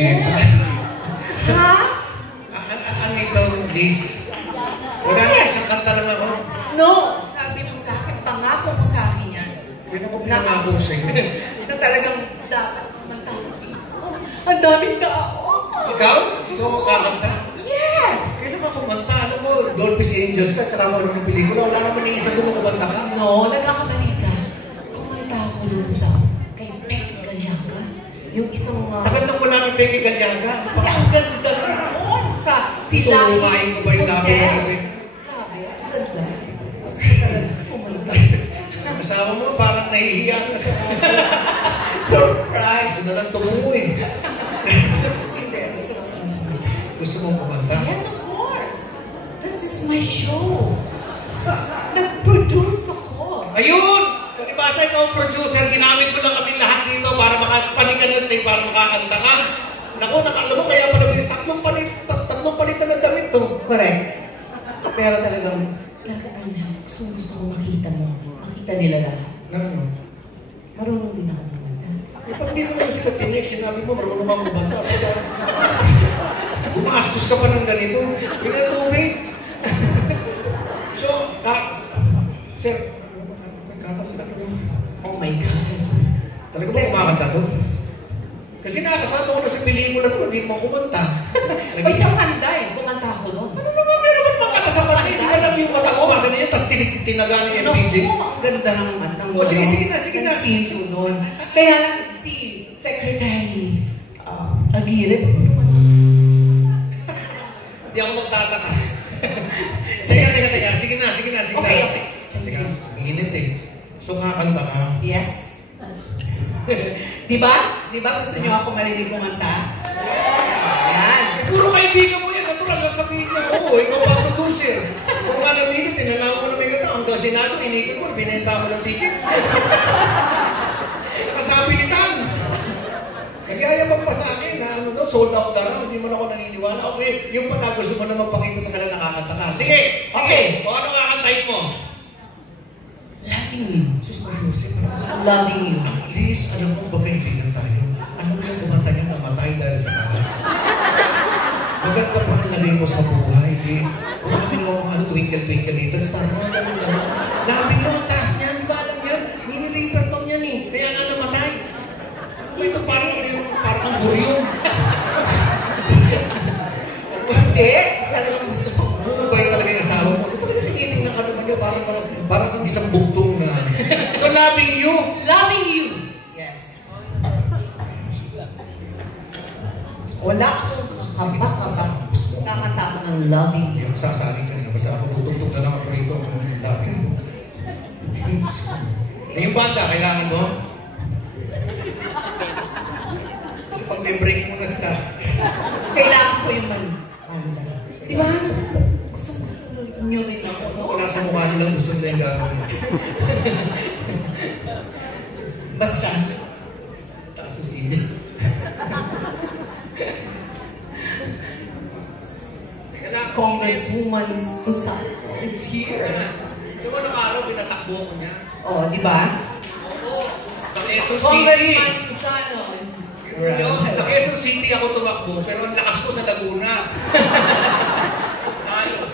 Ha? Ang itong Liz. Wala na isang kanta lang ako. No! Sabi mo sa akin, pangako mo sa akin yan. Kaya ako pinangako sa inyo. Na talagang dapat kumanta. Ang daming tao. Ikaw? Ikaw ang kakanta? Yes! Kailan ka kumanta? Alam mo, Dolphins Angels ka, tsaka ano ng pelikula. Wala naman ni isa doon na kumanta ka. No, nagkakamali ka. Kumanta ako doon sa kay Becky Galiaga. Yung isang... Tagal nang wala ng Becky Galiaga. Ang ganda noon sa sila. Tutukain ko ba yung labi ng Becky? Grabe, ang ganda. Gusto ko talaga kumanta. Kasama mo, parang nahihiya ka sa surprise! Gusto na lang tumungo eh. Hindi, gusto ko sana kumanta. Gusto mong kumanta? Yes, of course. This is my show. Nag-produce ako. Ayun! Palibasa ikaw ang producer, ginamit ko lang kami lahat dito para makapanigan ng stage, para makakanta ka. Naku, nakala mo, kaya pala yung tatlong palit na ng damit to. Correct. Pero talagang gusto ko makita mo. Makita nila lahat. Ano? Marunong din ako kumanta. Eh, pag di mo naman sila tinik, sinabi mo, marunong kang kumanta. Gumastos ka pa ng ganito. Pinatubig. So, sir, kakanta ka rin. Oh my gosh. Talaga ba kumakanta to? Kasi nakakasama ko na sa pelikula to, hindi mo kumanta. May isang handa eh, kumanta ako doon. Ano naman, meron ba't makanta sa pati? Hindi ba lang yung mata ko, maganda yun, tapos tinagalan yung DJ? Ang ganda ng O, sige na. scene doon. Kaya lang si Secretary Aguirre. Hindi ako magtataka. Teka. Sige na. Okay. Teka, init eh. So, kakanta ka. Yes. Diba? Gusto niyo ako marinig kumanta? Yan. Puro kaibigan mo yan. Natural lang sabihin niya. Oo, ikaw ang producer. Kung malamigit, tinalaw ko na may ganda. Ang Senado, inikot mo, binenta mo ng ticket. Saka sabi ni Tan. Nagyayabang pa sa akin na sold out na lang. Hindi mo na ako naniniwala. Okay, yung pala gusto mo na magpakita sa kanila nakakanta ka. Sige. O ano kakantahin mo? Loving you. Sus, Mariusip. Loving you. Liz, alam mo ba kaibigan tayo? Ano mo yung kumanta niya namatay dahil sa taas? Maganda pa ang lagay mo sa buhay, Liz. Marami naman twinkle little star. Alam mo naman. Labi yun, ang taas niya. Di ba alam yun? Mini-reaper tong yan eh. Kaya nga namatay. Ito parang ang buryong. Hindi. Talagang gusto ko. Ano ba yung talaga yung asawa mo? Ito talaga tinitingnan ka naman yun. Parang kang isang bugtong na. So, loving you. Loving you. Yes. Wala akong kakanta. Kakanta ako ng loving you. Yung sasali ka na. Basta ako tutugtog na lang ako rito. Loving you. Eh, yung banda, kailangan mo? Kasi pag may break mo na sila. Kailangan ko yung banda. Diba? Gusto nyo rin ako, no? Wala sa mukha nilang gusto nila yung gagawin. Basta. Taas mo siya. Congresswoman Susan is here. Yung anong araw, pinatakbo ko niya. Oh, di ba? Oo. Sa Quezon City. Congressman Susano is Sa Quezon City ako tumakbo, pero ang lakas ko sa Laguna. Ayos.